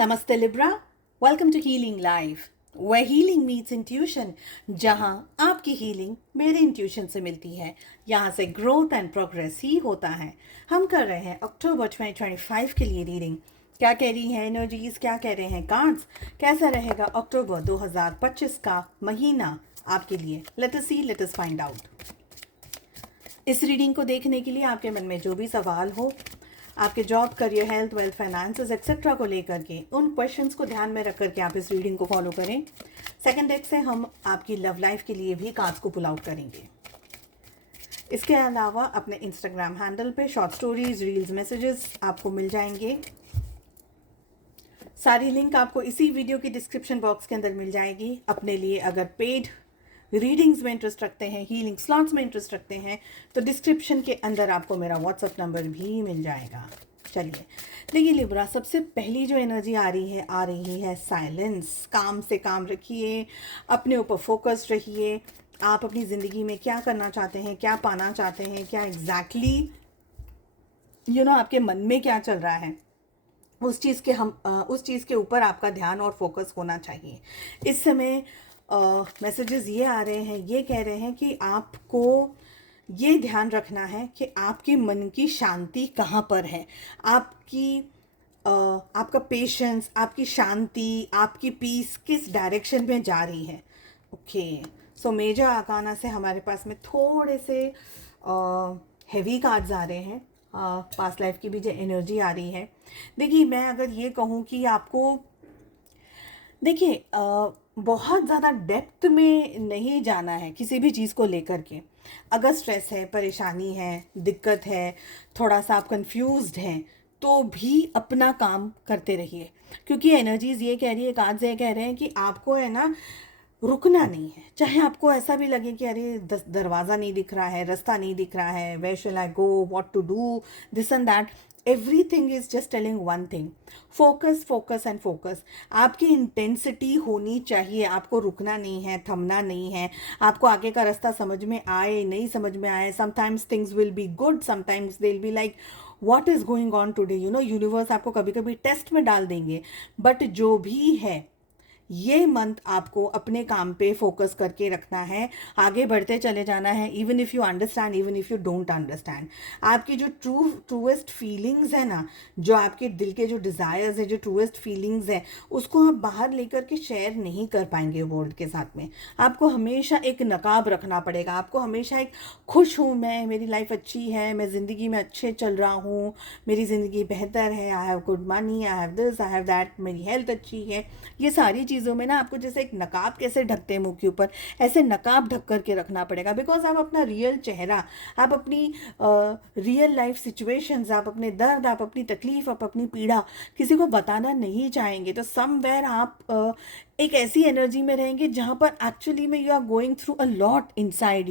नमस्ते Libra. Welcome to healing life, where healing meets intuition, जहां आपकी हीलिंग मेरे इंट्यूशन से मिलती है। यहाँ से ग्रोथ एंड प्रोग्रेस ही होता है। हम कर रहे हैं अक्टूबर 2025 के लिए रीडिंग। क्या कह रही हैं एनर्जीज, क्या कह रहे हैं कार्ड्स, कैसा रहेगा अक्टूबर 2025 का महीना आपके लिए। लेट अस सी, लेट अस फाइंड आउट। इस रीडिंग को देखने के लिए आपके मन में जो भी सवाल हो, आपके job, career, health, wealth, finances etcetera को लेकर के, उन क्वेश्चंस को ध्यान में रख करके आप इस रीडिंग को फॉलो करें। सेकंड डेक से हम आपकी लव लाइफ के लिए भी कार्ड्स को पुल आउट करेंगे। इसके अलावा अपने इंस्टाग्राम हैंडल पे शॉर्ट स्टोरीज, रील्स, मैसेजेस आपको मिल जाएंगे। सारी लिंक आपको इसी वीडियो की डिस्क्रिप्शन बॉक्स के अंदर मिल जाएगी। अपने लिए अगर पेड रीडिंग्स में इंटरेस्ट रखते हैं, हीलिंग स्लॉट्स में इंटरेस्ट रखते हैं, तो डिस्क्रिप्शन के अंदर आपको मेरा व्हाट्सएप नंबर भी मिल जाएगा। चलिए देखिए लिब्रा, सबसे पहली जो एनर्जी आ रही है साइलेंस। काम से काम रखिए, अपने ऊपर फोकस्ड रहिए। आप अपनी ज़िंदगी में क्या करना चाहते हैं, क्या पाना चाहते हैं, क्या एग्जैक्टली आपके मन में क्या चल रहा है, उस चीज़ के ऊपर आपका ध्यान और फोकस होना चाहिए। इस समय मैसेजेस ये आ रहे हैं, ये कह रहे हैं कि आपको ये ध्यान रखना है कि आपके मन की शांति कहाँ पर है, आपका पेशेंस, आपकी शांति, आपकी पीस किस डायरेक्शन में जा रही है। ओके, सो मेजर आर्काना से हमारे पास में थोड़े से हैवी कार्ड्स आ रहे हैं। पास्ट लाइफ की भी जो एनर्जी आ रही है। देखिए, मैं अगर ये कहूँ कि आपको, देखिए बहुत ज़्यादा डेप्थ में नहीं जाना है किसी भी चीज़ को लेकर के। अगर स्ट्रेस है, परेशानी है, दिक्कत है, थोड़ा सा आप कंफ्यूज्ड हैं, तो भी अपना काम करते रहिए। क्योंकि एनर्जीज ये कह रही है, कार्ड्स ये कह रहे हैं कि आपको है ना रुकना नहीं है। चाहे आपको ऐसा भी लगे कि अरे दरवाज़ा नहीं दिख रहा है, रास्ता नहीं दिख रहा है, where shall I go, what to do, this and that, everything is just telling one thing, focus focus and focus. आपकी इंटेंसिटी होनी चाहिए, आपको रुकना नहीं है, थमना नहीं है। आपको आगे का रास्ता समझ में आए, नहीं समझ में आए, sometimes things will be good, sometimes they will be like what is going on today, universe आपको कभी कभी टेस्ट में डाल देंगे। बट जो भी है, ये मंथ आपको अपने काम पे फोकस करके रखना है, आगे बढ़ते चले जाना है। Even if you understand, even if you don't understand, आपकी जो ट्रूएस्ट फीलिंग्स है ना, जो आपके दिल के जो डिज़ायर्स है, जो ट्रूएस्ट फीलिंग्स है, उसको आप बाहर लेकर के शेयर नहीं कर पाएंगे वर्ल्ड के साथ में। आपको हमेशा एक नकाब रखना पड़ेगा। आपको हमेशा एक खुश हूँ मैं, मेरी लाइफ अच्छी है, मैं ज़िंदगी में अच्छे चल रहा हूँ, मेरी ज़िंदगी बेहतर है, I have good money, I have this, I have that, मेरी हेल्थ अच्छी है। ये सारी चीज़ों में ना आपको जैसे एक नकाब कैसे ढकते हैं मुंह के ऊपर, ऐसे नकाब ढक करके रखना पड़ेगा। बिकॉज आप अपना रियल चेहरा, आप अपनी रियल लाइफ सिचुएशंस, आप अपने दर्द, आप अपनी तकलीफ, आप अपनी पीड़ा किसी को बताना नहीं चाहेंगे। तो समवेयर आप एक ऐसी एनर्जी में रहेंगे जहाँ पर एक्चुअली में you are going through a lot inside,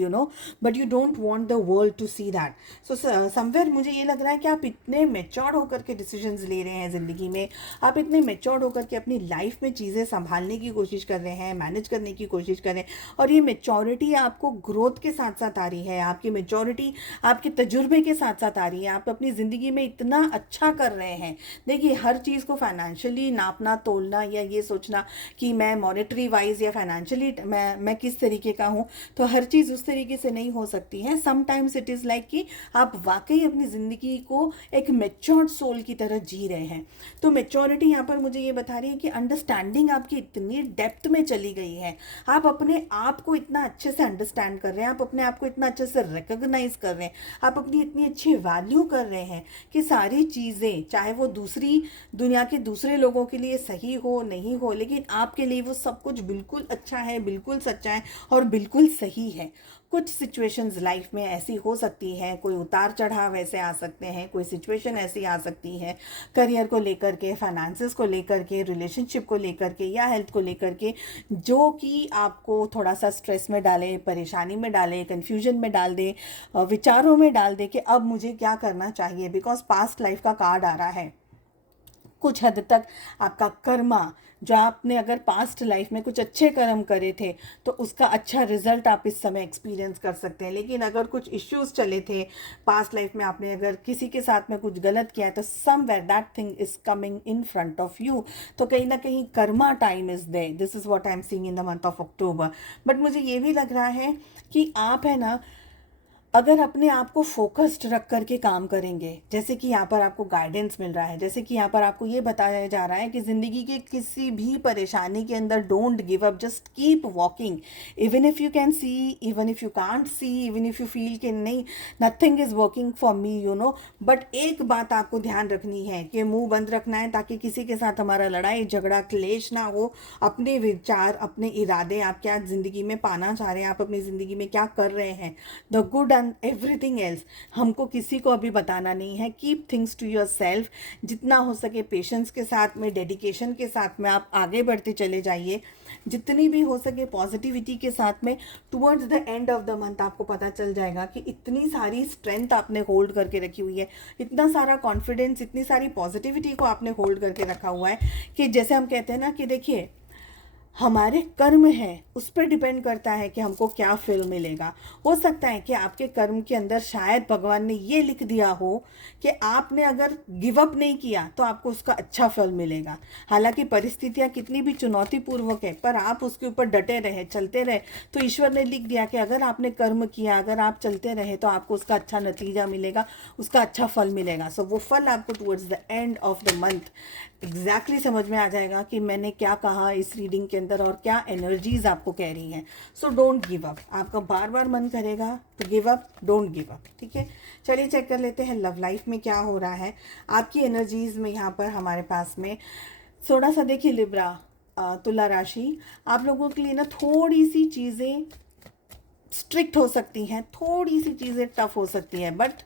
but you don't want the world to see that. So somewhere मुझे ये लग रहा है कि आप इतने मेच्योर्ड होकर के डिसीजंस ले रहे हैं ज़िंदगी में, आप इतने मेच्योर्ड होकर के अपनी लाइफ में चीज़ें संभालने की कोशिश कर रहे हैं, मैनेज करने की कोशिश कर रहे हैं। और ये मेच्योरिटी आपको ग्रोथ के साथ साथ आ रही है, आपकी मेच्योरिटी आपके तजुर्बे के साथ साथ आ रही है। आप अपनी ज़िंदगी में इतना अच्छा कर रहे हैं। देखिए, हर चीज़ को फाइनेंशियली नापना, तोलना, या ये सोचना कि मैं मॉनेटरी वाइज या फाइनेंशियली मैं किस तरीके का हूँ, तो हर चीज़ उस तरीके से नहीं हो सकती है। समटाइम्स इट इज़ लाइक कि आप वाकई अपनी ज़िंदगी को एक मेच्योर्ड सोल की तरह जी रहे हैं। तो मेच्योरिटी यहाँ पर मुझे ये बता रही है कि अंडरस्टैंडिंग आपकी इतनी डेप्थ में चली गई है, आप अपने आप को इतना अच्छे से अंडरस्टैंड कर रहे हैं, आप अपने आप को इतना अच्छे से रिकॉग्नाइज कर रहे हैं, आप अपनी इतनी अच्छी वैल्यू कर रहे हैं कि सारी चीज़ें, चाहे वो दूसरी दुनिया के दूसरे लोगों के लिए सही हो, नहीं हो, लेकिन आपके लिए वो सब कुछ बिल्कुल अच्छा है, बिल्कुल सच्चा है और बिल्कुल सही है। कुछ सिचुएशंस लाइफ में ऐसी हो सकती हैं, कोई उतार चढ़ाव ऐसे आ सकते हैं, कोई सिचुएशन ऐसी आ सकती है, करियर को लेकर के, फाइनेंसेस को लेकर के, रिलेशनशिप को लेकर के, या हेल्थ को लेकर के, जो कि आपको थोड़ा सा स्ट्रेस में डाले, परेशानी में डाले, कन्फ्यूजन में डाल दे, विचारों में डाल दे कि अब मुझे क्या करना चाहिए। बिकॉज पास्ट लाइफ का कार्ड आ रहा है, कुछ हद तक आपका कर्मा, जो आपने अगर पास्ट लाइफ में कुछ अच्छे कर्म करे थे तो उसका अच्छा रिजल्ट आप इस समय एक्सपीरियंस कर सकते हैं। लेकिन अगर कुछ इश्यूज चले थे पास्ट लाइफ में, आपने अगर किसी के साथ में कुछ गलत किया है, तो somewhere that thing is coming in front of you. तो कहीं ना कहीं karma time is there. This is what I am seeing in the month of October. But मुझे ये भी लग रहा है कि आप है ना, अगर अपने आप को फोकस्ड रख करके काम करेंगे, जैसे कि यहाँ पर आपको गाइडेंस मिल रहा है, जैसे कि यहाँ पर आपको ये बताया जा रहा है कि ज़िंदगी के किसी भी परेशानी के अंदर don't give up, just keep walking. Even if you can see, even if you can't see, even if you feel कि नहीं nothing is working for me, you know, but एक बात आपको ध्यान रखनी है कि मुंह बंद रखना है, ताकि किसी के साथ हमारा लड़ाई झगड़ा क्लेश ना हो। अपने विचार, अपने इरादे, आप क्या ज़िंदगी में पाना चाह रहे हैं, आप अपनी ज़िंदगी में क्या कर रहे हैं, the good and everything else, हमको किसी को अभी बताना नहीं है। Keep things to yourself. जितना हो सके पेशेंस के साथ में, डेडिकेशन के साथ में आप आगे बढ़ते चले जाइए। जितनी भी हो सके पॉजिटिविटी के साथ में। Towards the end of the month आपको पता चल जाएगा कि इतनी सारी स्ट्रेंथ आपने होल्ड करके रखी हुई है, इतना सारा कॉन्फिडेंस, इतनी सारी पॉजिटिविटी को आपने होल्ड करके रखा हुआ है कि जैसे हम कहते हैं ना कि देखिए, हमारे कर्म हैं, उस पर डिपेंड करता है कि हमको क्या फल मिलेगा। हो सकता है कि आपके कर्म के अंदर शायद भगवान ने ये लिख दिया हो कि आपने अगर गिव अप नहीं किया तो आपको उसका अच्छा फल मिलेगा। हालांकि परिस्थितियां कितनी भी चुनौतीपूर्वक है, पर आप उसके ऊपर डटे रहे, चलते रहे, तो ईश्वर ने लिख दिया कि अगर आपने कर्म किया, अगर आप चलते रहे, तो आपको उसका अच्छा नतीजा मिलेगा, उसका अच्छा फल मिलेगा। सो वो फल आपको towards the end of the month exactly समझ में आ जाएगा कि मैंने क्या कहा इस रीडिंग के अंदर और क्या एनर्जीज आपको कह रही हैं। So don't give up. आपका बार बार मन करेगा तो give up, don't give up. ठीक है, चलिए चेक कर लेते हैं लव लाइफ में क्या हो रहा है आपकी एनर्जीज में। यहाँ पर हमारे पास में थोड़ा सा देखिए लिब्रा, तुला राशि, आप लोगों के लिए ना थोड़ी सी चीज़ें स्ट्रिक्ट हो सकती हैं, थोड़ी सी चीज़ें टफ हो सकती हैं, बट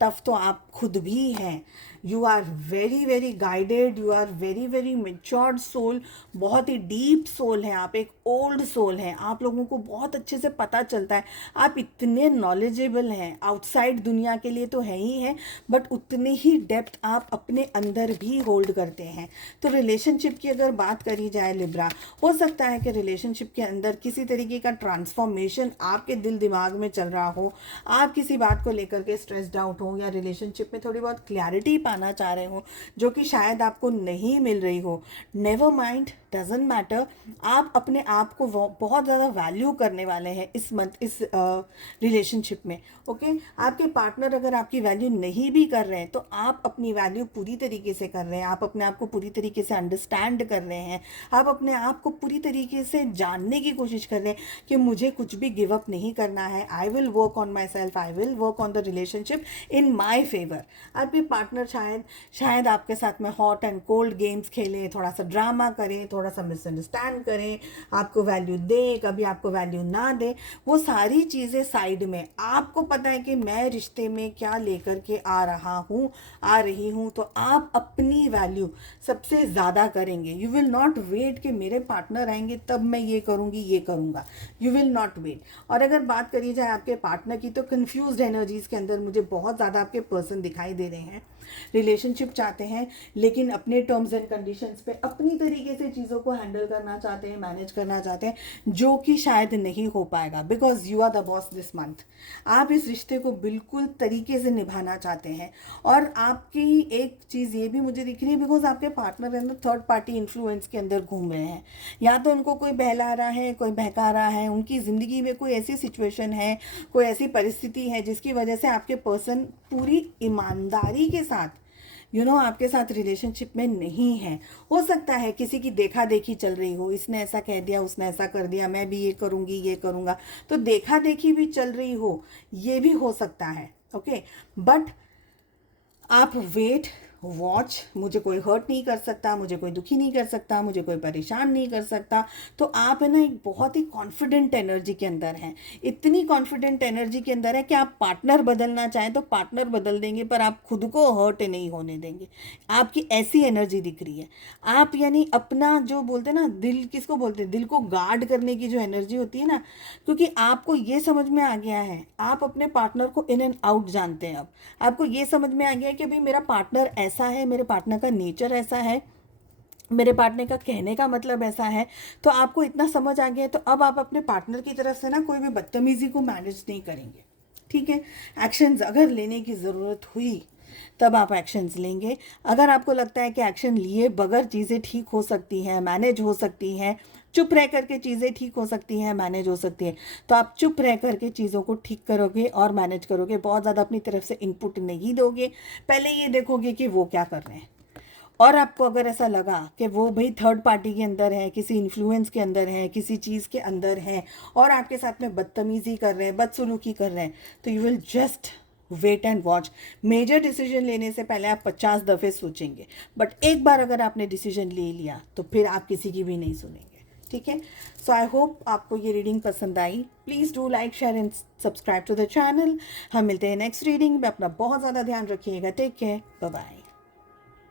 टफ तो आप खुद भी हैं। You are very very guided, you are very very matured soul, बहुत ही डीप सोल है आप, एक ओल्ड सोल है। आप लोगों को बहुत अच्छे से पता चलता है, आप इतने नॉलेजेबल हैं, आउटसाइड दुनिया के लिए तो है ही है, बट उतने ही डेप्थ आप अपने अंदर भी होल्ड करते हैं। तो रिलेशनशिप की अगर बात करी जाए लिब्रा, हो सकता है कि रिलेशनशिप के अंदर किसी तरीके का ट्रांसफॉर्मेशन आपके दिल दिमाग में चल रहा हो, आप किसी बात को लेकर के स्ट्रेस्ड आउट हो, या रिलेशनशिप में थोड़ी बहुत क्लैरिटी पाना चाह रहे हो जो कि शायद आपको नहीं मिल रही हो। नेवर माइंड, डजेंट मैटर, आप अपने आप को बहुत ज़्यादा वैल्यू करने वाले हैं इस मंथ, इस रिलेशनशिप में। ओके, आपके पार्टनर अगर आपकी वैल्यू नहीं भी कर रहे हैं तो आप अपनी वैल्यू पूरी तरीके से कर रहे हैं, आप अपने आप को पूरी तरीके से अंडरस्टैंड कर रहे हैं, आप अपने आप को पूरी तरीके से जानने की कोशिश कर रहे हैं कि मुझे कुछ भी गिव अप नहीं करना है। I will work on my self, I will work on the relationship in my favour. आपके पार्टनर शायद आपके साथ में हॉट एंड कोल्ड गेम्स खेलें, थोड़ा सा ड्रामा करें, थोड़ा सा मिसअंडरस्टैंड करें, आपको वैल्यू दें, कभी आपको वैल्यू ना दें, वो सारी चीज़ें साइड में। आपको पता है कि मैं रिश्ते में क्या लेकर के आ रहा हूँ, आ रही हूँ, तो आप अपनी वैल्यू सबसे ज़्यादा करेंगे। यू विल नॉट वेट कि मेरे पार्टनर आएंगे तब मैं ये करूँगी, ये करूँगा, यू विल नॉट वेट। और अगर बात करी जाए आपके पार्टनर की, तो कन्फ्यूज्ड एनर्जीज़ के अंदर मुझे बहुत ज़्यादा आपके पर्सन दिखाई दे रहे हैं। रिलेशनशिप चाहते हैं लेकिन अपने टर्म्स एंड कंडीशंस पे अपनी तरीके से चीज़ों को हैंडल करना चाहते हैं, मैनेज करना चाहते हैं, जो कि शायद नहीं हो पाएगा, because you are the boss this month. आप इस रिश्ते को बिल्कुल तरीके से निभाना चाहते हैं। और आपकी एक चीज़ ये भी मुझे दिख रही है, बिकॉज आपके पार्टनर अंदर थर्ड पार्टी इन्फ्लुएंस के अंदर घूम रहे हैं, या तो उनको कोई बहला रहा है, कोई बहका रहा है, उनकी ज़िंदगी में कोई ऐसी सिचुएशन है, कोई ऐसी परिस्थिति है जिसकी वजह से आपके पर्सन पूरी ईमानदारी के साथ आपके साथ रिलेशनशिप में नहीं है। हो सकता है किसी की देखा देखी चल रही हो, इसने ऐसा कह दिया, उसने ऐसा कर दिया, मैं भी ये करूँगी, ये करूँगा, तो देखा देखी भी चल रही हो, ये भी हो सकता है। ओके, बट आप वेट, वॉच, मुझे कोई हर्ट नहीं कर सकता, मुझे कोई दुखी नहीं कर सकता, मुझे कोई परेशान नहीं कर सकता। तो आप है ना एक बहुत ही कॉन्फिडेंट एनर्जी के अंदर हैं, इतनी कॉन्फिडेंट एनर्जी के अंदर है कि आप पार्टनर बदलना चाहें तो पार्टनर बदल देंगे, पर आप खुद को हर्ट नहीं होने देंगे। आपकी ऐसी एनर्जी दिख रही है। आप यानी अपना जो बोलते हैं ना, दिल किसको बोलते हैं, दिल को गार्ड करने की जो एनर्जी होती है ना, क्योंकि आपको ये समझ में आ गया है, आप अपने पार्टनर को इन एंड आउट जानते हैं। अब आपको ये समझ में आ गया है कि भाई मेरा पार्टनर ऐसा है, मेरे पार्टनर का नेचर ऐसा है, मेरे पार्टनर का कहने का मतलब ऐसा है, तो आपको इतना समझ आ गया है, तो अब आप अपने पार्टनर की तरफ से ना कोई भी बदतमीज़ी को मैनेज नहीं करेंगे। ठीक है, एक्शंस अगर लेने की ज़रूरत हुई तब आप एक्शंस लेंगे। अगर आपको लगता है कि एक्शन लिए बगैर चीज़ें ठीक हो सकती हैं, मैनेज हो सकती हैं, चुप रह करके चीज़ें ठीक हो सकती हैं, मैनेज हो सकती हैं, तो आप चुप रह करके चीज़ों को ठीक करोगे और मैनेज करोगे। बहुत ज़्यादा अपनी तरफ से इनपुट नहीं दोगे, पहले ये देखोगे कि वो क्या कर रहे हैं। और आपको अगर ऐसा लगा कि वो भाई थर्ड पार्टी के अंदर है, किसी इन्फ्लुएंस के अंदर है, किसी चीज़ के अंदर है और आपके साथ में बदतमीज़ी कर रहे हैं, बदसलूकी कर रहे हैं, तो you will just wait and watch. Major decision लेने से पहले आप 50 दफ़े सोचेंगे, बट एक बार अगर आपने डिसीजन ले लिया तो फिर आप किसी की भी नहीं सुनेंगे। ठीक है, सो आई होप आपको ये रीडिंग पसंद आई। Please do like, share and subscribe to the channel. हम मिलते हैं नेक्स्ट रीडिंग में। अपना बहुत ज़्यादा ध्यान रखिएगा। Take care, bye bye.